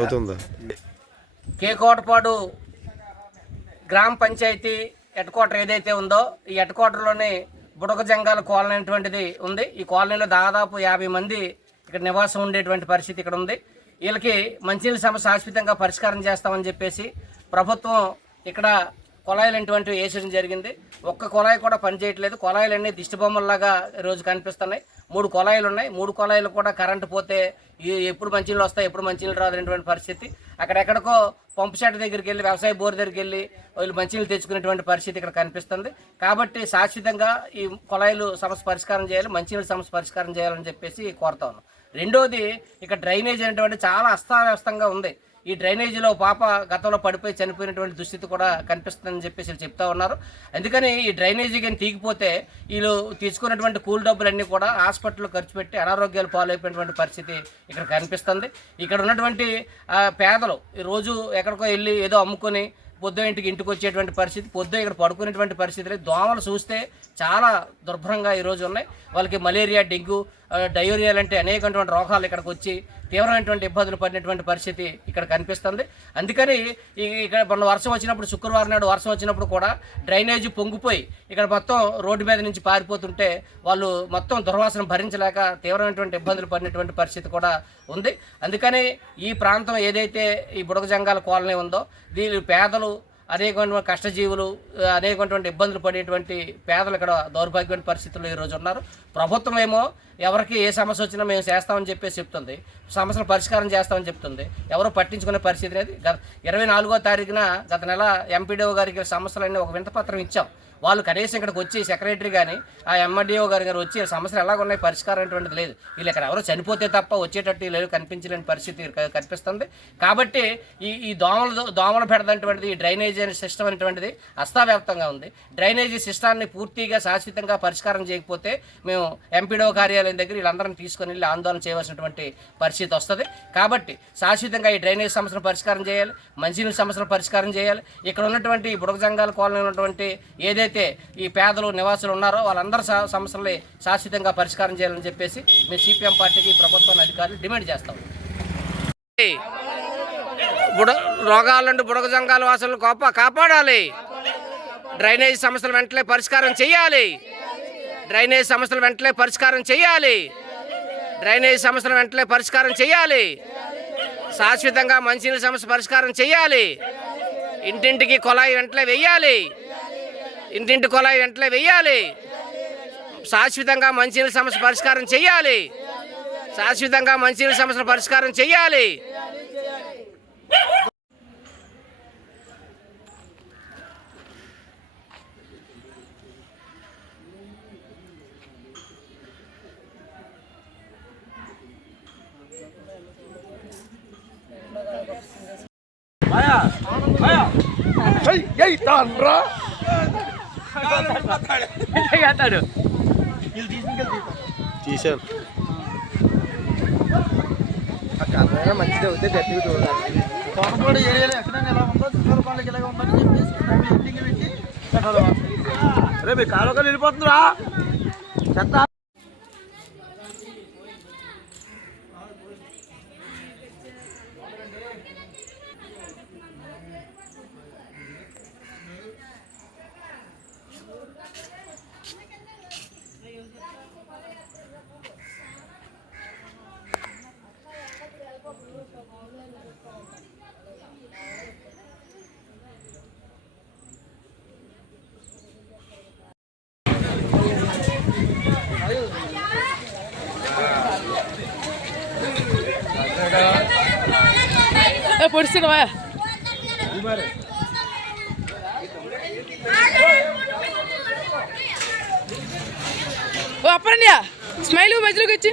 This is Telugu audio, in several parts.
అవుతుందా? కే కోటపాడు గ్రామ పంచాయతీ హెడ్ క్వార్టర్ ఏదైతే ఉందో ఈ హెడ్ క్వార్టర్లోని బుడగ జంగాల కాలనీ అనేటువంటిది ఉంది. ఈ కాలనీలో దాదాపు యాభై మంది ఇక్కడ నివాసం ఉండేటువంటి పరిస్థితి ఇక్కడ ఉంది. వీళ్ళకి మంచినీళ్ళ సమస్య శాశ్వతంగా పరిష్కారం చేస్తామని చెప్పేసి ప్రభుత్వం ఇక్కడ కుళాయిలు అనేటువంటివి వేసడం జరిగింది. ఒక్క కుళాయి కూడా పనిచేయట్లేదు. కుళాయిలన్నీ దిష్టి బొమ్మల్లాగా రోజు కనిపిస్తున్నాయి. మూడు కుళాయిలు ఉన్నాయి. మూడు కుళాయిలు కూడా కరెంటు పోతే ఎప్పుడు మంచినీళ్ళు వస్తాయి ఎప్పుడు మంచినీళ్ళు రాదు అనేటువంటి పరిస్థితి. అక్కడెక్కడికో పంపు సెట్ దగ్గరికి వెళ్ళి వ్యవసాయ బోర్ దగ్గరికి వెళ్ళి వీళ్ళు మంచినీళ్ళు తెచ్చుకునేటువంటి పరిస్థితి ఇక్కడ కనిపిస్తుంది. కాబట్టి శాశ్వతంగా ఈ కుళాయిలు సమస్య పరిష్కారం చేయాలి మంచినీళ్ళ సమస్య పరిష్కారం చేయాలని చెప్పేసి కోరుతా ఉన్నాం. రెండోది ఇక్కడ డ్రైనేజ్ అనేటువంటి చాలా అస్తావ్యస్తంగా ఉంది. ఈ డ్రైనేజీలో పాప గతంలో పడిపోయి చనిపోయినటువంటి దుస్థితి కూడా కనిపిస్తుందని చెప్పేసి వీళ్ళు చెప్తా ఉన్నారు. అందుకని ఈ డ్రైనేజీ కానీ తీగిపోతే వీళ్ళు తీసుకున్నటువంటి కూల్ డబ్బులన్నీ కూడా హాస్పిటల్లో ఖర్చు పెట్టి అనారోగ్యాలు పాలైపోయినటువంటి పరిస్థితి ఇక్కడ కనిపిస్తుంది. ఇక్కడ ఉన్నటువంటి పేదలు రోజు ఎక్కడికో వెళ్ళి ఏదో అమ్ముకొని పొద్దు ఇంటికి ఇంటికి వచ్చేటువంటి పరిస్థితి పొద్దు ఇక్కడ పడుకునేటువంటి పరిస్థితి దోమలు చూస్తే చాలా దుర్భరంగా ఈరోజు ఉన్నాయి. వాళ్ళకి మలేరియా డెంగ్యూ డయోరియా లాంటి అనేకటువంటి రోగాలు ఇక్కడికి వచ్చి తీవ్రమైనటువంటి ఇబ్బందులు పడినటువంటి పరిస్థితి ఇక్కడ కనిపిస్తుంది. అందుకని ఇక్కడ మొన్న వర్షం వచ్చినప్పుడు శుక్రవారం నాడు వర్షం వచ్చినప్పుడు కూడా డ్రైనేజీ పొంగిపోయి ఇక్కడ మొత్తం రోడ్డు మీద నుంచి పారిపోతుంటే వాళ్ళు మొత్తం దుర్వాసన భరించలేక తీవ్రమైనటువంటి ఇబ్బందులు పడినటువంటి పరిస్థితి కూడా ఉంది. అందుకని ఈ ప్రాంతం ఏదైతే ఈ బుడగ జంగాల కాలనీ ఉందో దీని పేదలు అనేకమైన కష్టజీవులు అనేకటువంటి ఇబ్బందులు పడేటువంటి పేదలు ఇక్కడ దౌర్భాగ్యమైన పరిస్థితుల్లో ఈరోజు ఉన్నారు. ప్రభుత్వం ఏమో ఎవరికి ఏ సమస్య వచ్చినా మేము చేస్తామని చెప్పేసి చెప్తుంది. సమస్యలు పరిష్కారం చేస్తామని చెప్తుంది. ఎవరో పట్టించుకునే పరిస్థితి అనేది గత ఇరవై నాలుగో తారీఖున గత నెల ఎంపీడీఓ గారికి సమస్యలన్నీ ఒక వింతపత్రం ఇచ్చాం. వాళ్ళు కనీసం ఇక్కడికి వచ్చి సెక్రటరీ కానీ ఆ ఎంఆర్డీఓ గారు గారు వచ్చి సమస్యలు ఎలాగ ఉన్నాయి పరిష్కారం అనేటువంటిది లేదు. వీళ్ళు ఇక్కడ ఎవరో చనిపోతే తప్ప వచ్చేటట్టు లేదు కనిపించలేని పరిస్థితి కనిపిస్తుంది. కాబట్టి ఈ ఈ దోమలు దోమలు పెడదంటువంటిది ఈ డ్రైనేజీ అనే సిస్టమ్ అనేటువంటిది అస్తావ్యాప్తంగా ఉంది. డ్రైనేజీ సిస్టాన్ని పూర్తిగా శాశ్వతంగా పరిష్కారం చేయకపోతే మేము ఎంపీడో కార్యాలయం దగ్గర వీళ్ళందరిని తీసుకొని వెళ్ళి ఆందోళన చేయవలసినటువంటి పరిస్థితి వస్తుంది. కాబట్టి శాశ్వతంగా ఈ డ్రైనేజ్ సమస్యను పరిష్కారం చేయాలి మంచినీళ్ళ సమస్యను పరిష్కారం చేయాలి. ఇక్కడ ఉన్నటువంటి బుడగజంగాల కాలనీ ఉన్నటువంటి ఏదైతే ఈ పేదలు నివాసులు ఉన్నారో వాళ్ళందరి సమస్యల్ని శాశ్వతంగా పరిష్కారం చేయాలని చెప్పేసి మేము సిపిఎం పార్టీకి ప్రభుత్వాన్ని అధికారులు డిమాండ్ చేస్తాం బుడ రోగాల నుండి బుడగ జంగాల వాసులను కాపా కాపాడాలి. డ్రైనేజ్ సమస్యలు వెంటనే పరిష్కారం చేయాలి డ్రైనేజ్ సమస్యలు వెంటనే పరిష్కారం చేయాలి డ్రైనేజ్ సమస్యలు వెంటనే పరిష్కారం చేయాలి శాశ్వతంగా మంచినీళ్ళ సమస్య పరిష్కారం చేయాలి ఇంటింటికి కొలాయి వెంటనే వెయ్యాలి. ఇంటింటి కొలాయి వెంటనే వెయ్యాలి. శాశ్వతంగా మంచినీళ్ళ సమస్య పరిష్కారం చేయాలి శాశ్వతంగా మంచినీళ్ళ సమస్యల పరిష్కారం చేయాలి తీసాను మంచిది అవుతే గట్టిగా చూడాలి. తోటపాడు ఏరియాలో ఎక్కడైనా ఎలా ఉందో చుట్టూరు పండుగ ఇలాగ ఉందని చెప్పేసి మీటింగ్ పెట్టి పెట్టాలి. రే మీ కాలువ వెళ్ళిపోతుందిరా చెత్త పొడిస్తున్నావా ఓ అప్పరండి స్మైల్ మధ్యలోకి వచ్చి.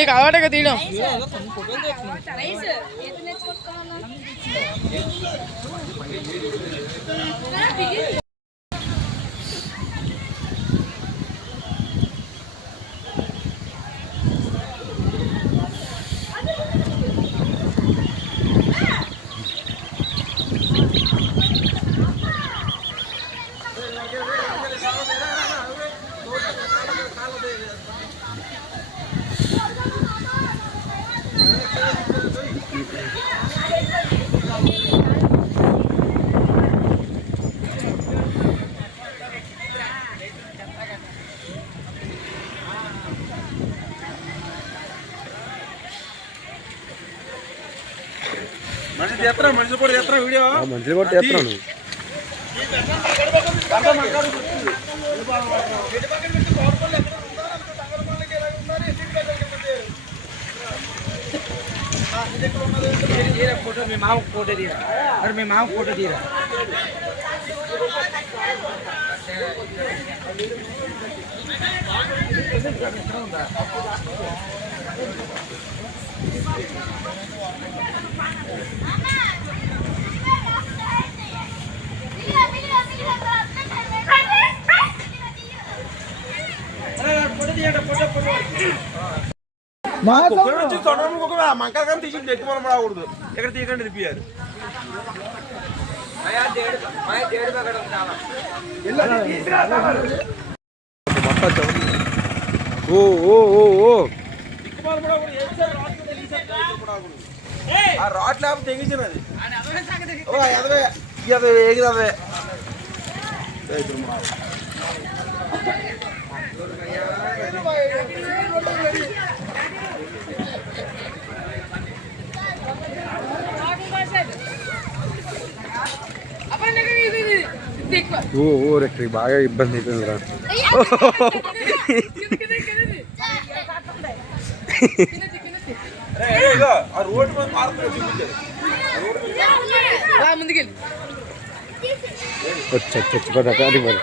నీకు అలవాటుగా తీయడం మనిషి చేస్తున్నా మనిషి కూడా చేస్తున్నా వీడియో మంచిగా కూడా చేస్తున్నాను ఫోటో మీ మామ ఫోటో తీరా మరి మీ మామ ఫోటో తీరా నుంచి తొండము ఒక మంకాకం తీసి ఎక్కువ మనం రాకూడదు ఇక్కడ తీయకండి తిప్పియారు మొత్తం చదువు ఓ ఓ ఓ ఓ ఆ రాడ్ ల్యాబ్ తెగించినది ఓ ఎదవే ఎదవే ఏగిది అదవే అప్పుడు నీకు ఇది ఇది ఇది ఎక్కువ ఓ ఓ రెక్కి బాగా ఇబ్బంది అయిపోయిందిరా ముందుకెళ్ళి వచ్చి చచ్చిపోతా అది మరి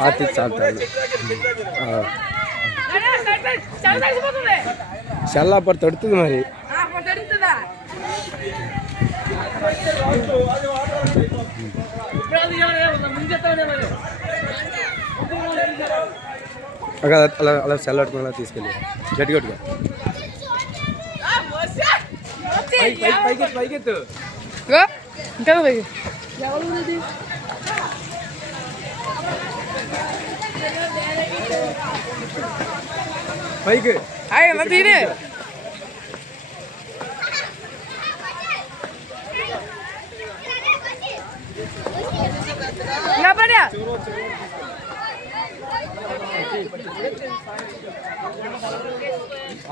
ఆర్తి చాలు చాలు చల్లా పడి తడుతుంది మరి. ఇప్పుడు చెప్తాను అలా అలా అలా చల్లడుకుని అలా తీసుకెళ్ళి. గట్టి గట్టిగా పైకి పైకి ఎత్తు గో ఇంకా పైకి. అయ్యి నా తీరే. ఇంకా పడా